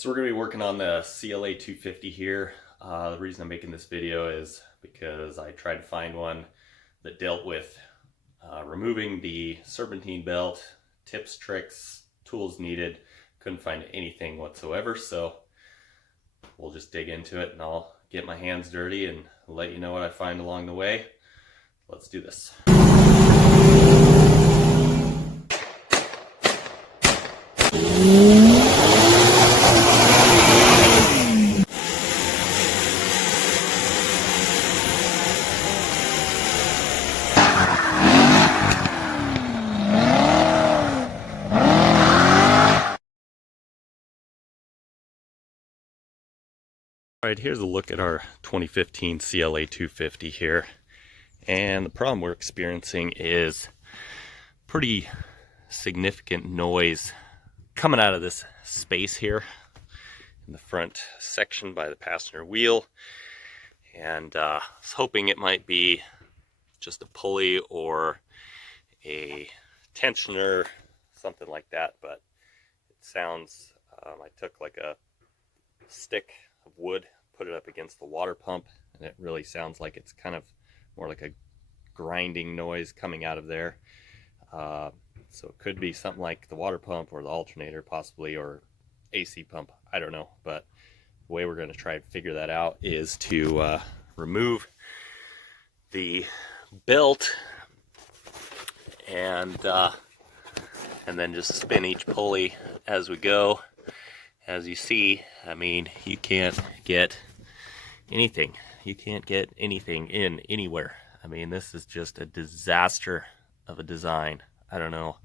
So we're going to be working on the CLA250 here. The reason I'm making this video is because I tried to find one that dealt with removing the serpentine belt, tips, tricks, tools needed. Couldn't find anything whatsoever, so we'll just dig into it and I'll get my hands dirty and let you know what I find along the way. Let's do this. Alright, here's a look at our 2015 CLA250 here. And the problem we're experiencing is pretty significant noise coming out of this space here in the front section by the passenger wheel. And I was hoping it might be just a pulley or a tensioner, something like that, but it sounds, I took like a stick of wood, put it up against the water pump, and it really sounds like it's kind of more like a grinding noise coming out of there. So it could be something like the water pump or the alternator possibly, or AC pump, I don't know. But the way we're going to try to figure that out is to remove the belt and then just spin each pulley as we go. As you see, I mean, you can't get anything. You can't get anything in anywhere. I mean, this is just a disaster of a design. I don't know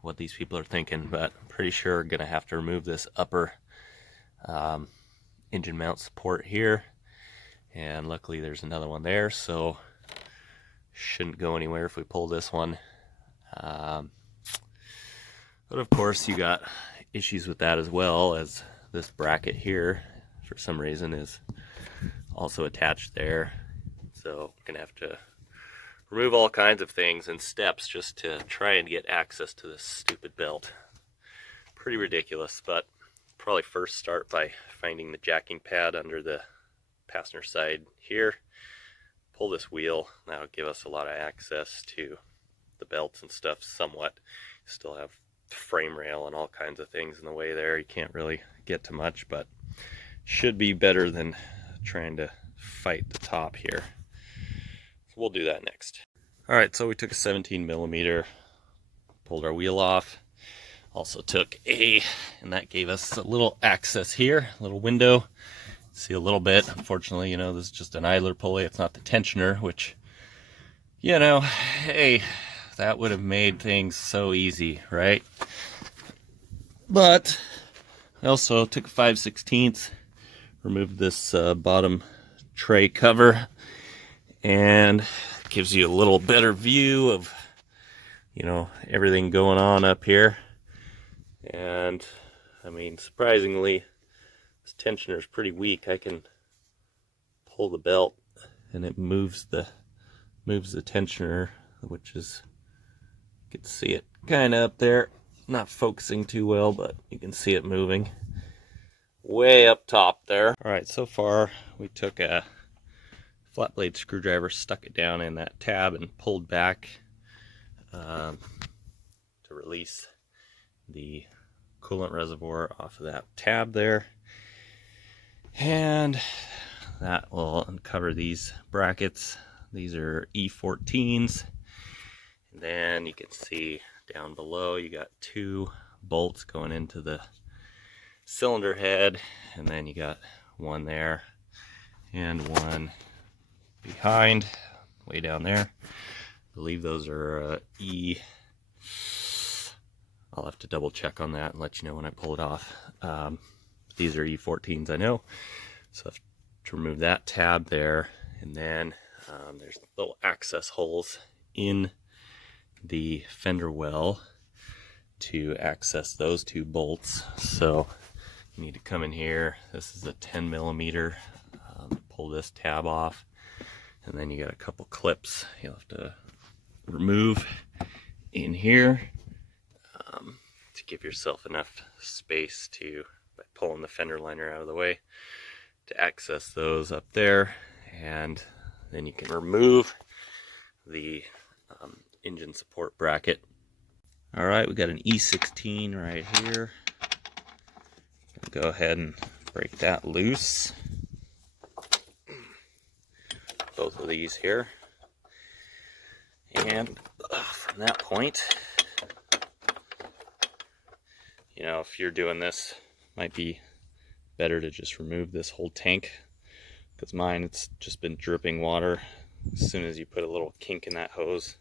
what these people are thinking, but I'm pretty sure we're going to have to remove this upper engine mount support here. And luckily there's another one there, so shouldn't go anywhere if we pull this one. But of course you got issues with that, as well as this bracket here for some reason is also attached there. So I'm gonna have to remove all kinds of things and steps just to try and get access to this stupid belt. Pretty ridiculous, but probably first start by finding the jacking pad under the passenger side here. Pull this wheel. That'll give us a lot of access to the belts and stuff somewhat. Still have frame rail and all kinds of things in the way there. You can't really get to much, but should be better than trying to fight the top here. So we'll do that next. Alright, so we took a 17mm, pulled our wheel off, also took and that gave us a little access here, a little window. See a little bit. Unfortunately, you know, this is just an idler pulley, it's not the tensioner, which, you know, hey, that would have made things so easy, right? But I also took a 5/16, removed this bottom tray cover, and gives you a little better view of, you know, everything going on up here. And I mean, surprisingly, this tensioner is pretty weak. I can pull the belt and it moves the tensioner, which is, you can see it kind of up there, not focusing too well, but you can see it moving way up top there. All right, so far we took a flat blade screwdriver, stuck it down in that tab and pulled back to release the coolant reservoir off of that tab there, and that will uncover these brackets. These are E14s. And then you can see down below you got two bolts going into the cylinder head, and then you got one there and one behind way down there. I believe those are I'll have to double check on that and let you know when I pull it off. These are E14s, I know, so I have to remove that tab there. And then there's little access holes in the fender well to access those two bolts. So you need to come in here. This is a 10mm. Pull this tab off, and then you got a couple clips you'll have to remove in here to give yourself enough space to, by pulling the fender liner out of the way to access those up there, and then you can remove the engine support bracket. All right, we got an E16 right here. Go ahead and break that loose. Both of these here. And from that point, you know, if you're doing this, might be better to just remove this whole tank, because mine, it's just been dripping water as soon as you put a little kink in that hose.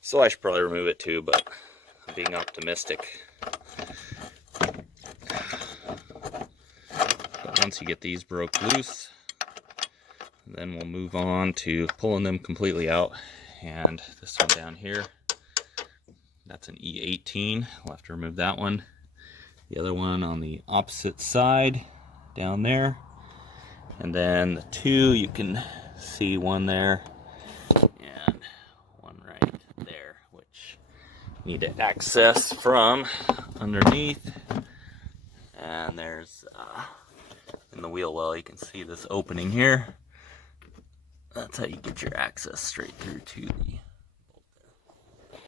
So I should probably remove it too, but I'm being optimistic. But once you get these broke loose, then we'll move on to pulling them completely out. And this one down here, that's an E18. We'll have to remove that one. The other one on the opposite side down there. And then the two, you can see one there and one right there, which you need to access from underneath. And there's, in the wheel well, you can see this opening here. That's how you get your access straight through to the bolt there.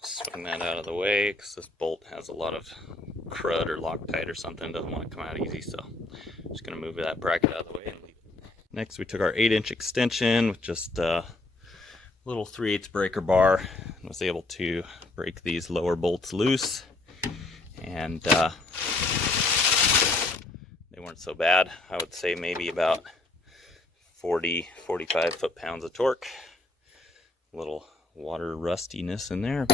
Just swing that out of the way, because this bolt has a lot of crud or Loctite or something. Doesn't want to come out easy, so I'm just going to move that bracket out of the way and leave it. Next, we took our 8-inch extension with just a little 3/8 breaker bar, and was able to break these lower bolts loose, and they weren't so bad. I would say maybe about 40-45 foot-pounds of torque. A little water rustiness in there,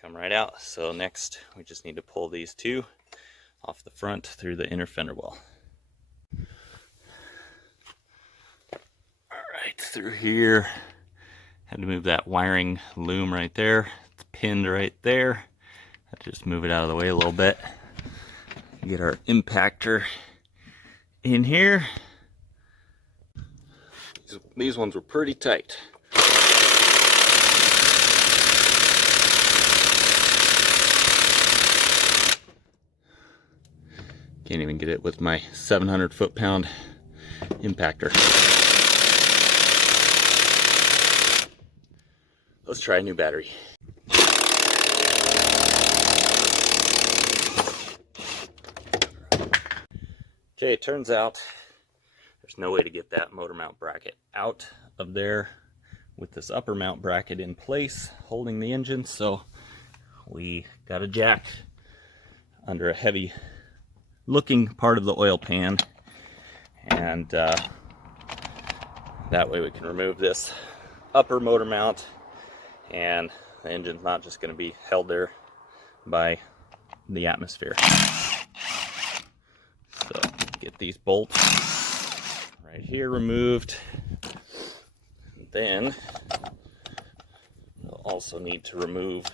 come right out. So next we just need to pull these two off the front through the inner fender well. All right, through here. Had to move that wiring loom right there. It's pinned right there. Had to just move it out of the way a little bit. Get our impactor in here. These ones were pretty tight. Can't even get it with my 700 foot-pound impactor. Let's try a new battery. Okay, it turns out there's no way to get that motor mount bracket out of there with this upper mount bracket in place holding the engine, so we got a jack under a heavy looking part of the oil pan, and that way we can remove this upper motor mount, and the engine's not just going to be held there by the atmosphere. So get these bolts right here removed. Then we'll also need to remove,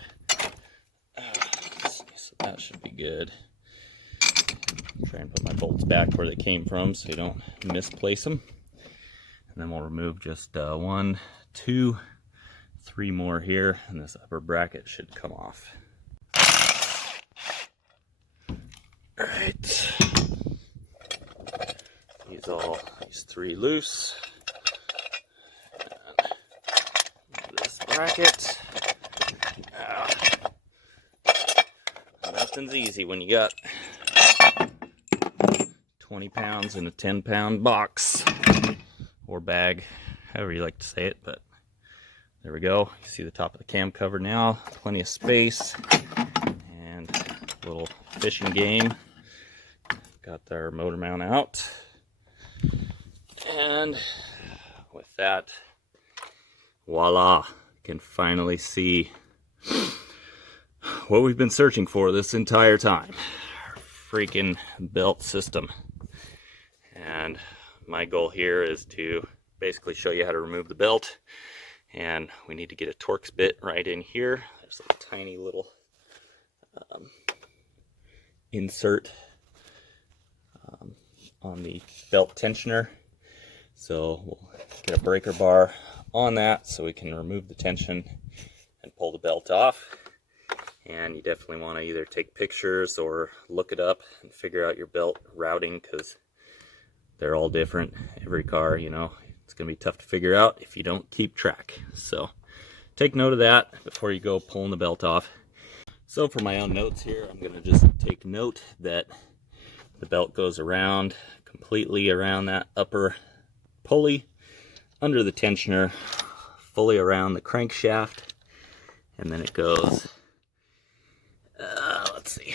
so that should be good. Try and put my bolts back where they came from so you don't misplace them. And then we'll remove just 1, 2, 3 more here, and this upper bracket should come off. All right, these 3 loose. And this bracket. Nothing's easy when you got 20 pounds in a 10-pound box or bag, however you like to say it, but there we go. You see the top of the cam cover now, plenty of space, and a little fishing game. Got our motor mount out, and with that, voila, you can finally see what we've been searching for this entire time. Our freaking belt system. And my goal here is to basically show you how to remove the belt, and we need to get a Torx bit right in here. There's a tiny little insert on the belt tensioner, so we'll get a breaker bar on that so we can remove the tension and pull the belt off. And you definitely want to either take pictures or look it up and figure out your belt routing, because they're all different. Every car, you know, it's going to be tough to figure out if you don't keep track. So take note of that before you go pulling the belt off. So for my own notes here, I'm going to just take note that the belt goes around, completely around that upper pulley, under the tensioner, fully around the crankshaft, and then it goes, let's see,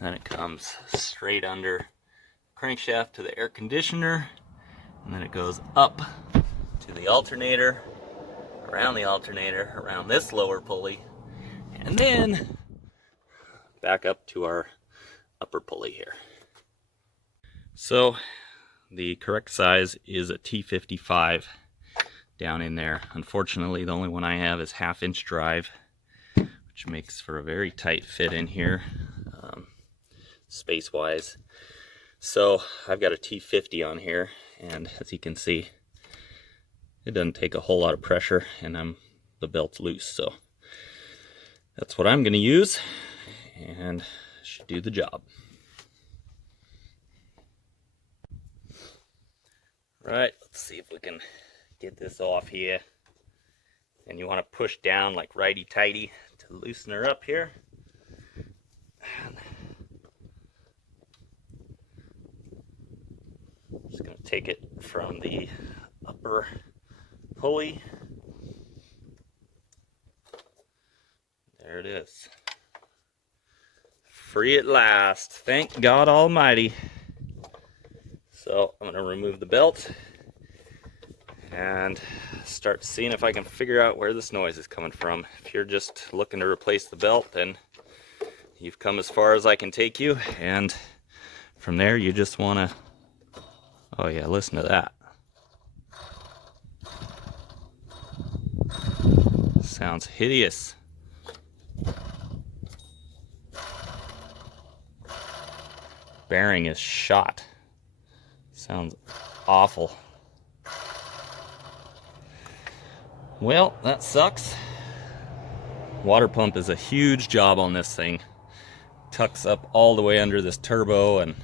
then it comes straight under crankshaft to the air conditioner, and then it goes up to the alternator, around this lower pulley, and then back up to our upper pulley here. So the correct size is a T55 down in there. Unfortunately, the only one I have is 1/2 inch drive, which makes for a very tight fit in here, space wise. So I've got a T50 on here, and as you can see, it doesn't take a whole lot of pressure, and the belt's loose. So that's what I'm going to use, and should do the job. Right, let's see if we can get this off here. And you want to push down like righty-tighty to loosen her up here. I'm just going to take it from the upper pulley. There it is. Free at last. Thank God Almighty. So I'm going to remove the belt and start seeing if I can figure out where this noise is coming from. If you're just looking to replace the belt, then you've come as far as I can take you, and from there you just want to, oh yeah, listen to that. Sounds hideous. Bearing is shot. Sounds awful. Well, that sucks. Water pump is a huge job on this thing. Tucks up all the way under this turbo, and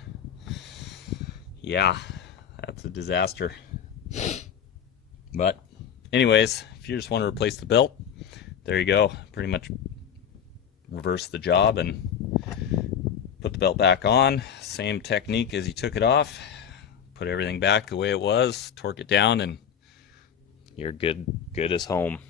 yeah, that's a disaster. But anyways, if you just want to replace the belt, there you go. Pretty much reverse the job and put the belt back on. Same technique as you took it off. Put everything back the way it was, torque it down, and you're good as home.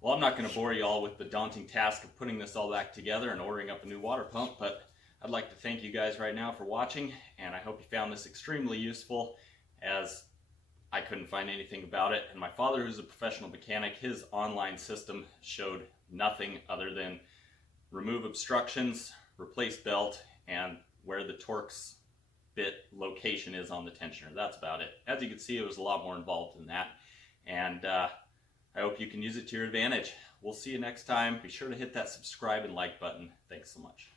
Well, I'm not going to bore you all with the daunting task of putting this all back together and ordering up a new water pump, but I'd like to thank you guys right now for watching, and I hope you found this extremely useful, as I couldn't find anything about it. And my father, who's a professional mechanic, his online system showed nothing other than remove obstructions, replace belt, and where the Torx bit location is on the tensioner. That's about it. As you can see, it was a lot more involved than that, and I hope you can use it to your advantage. We'll see you next time. Be sure to hit that subscribe and like button. Thanks so much.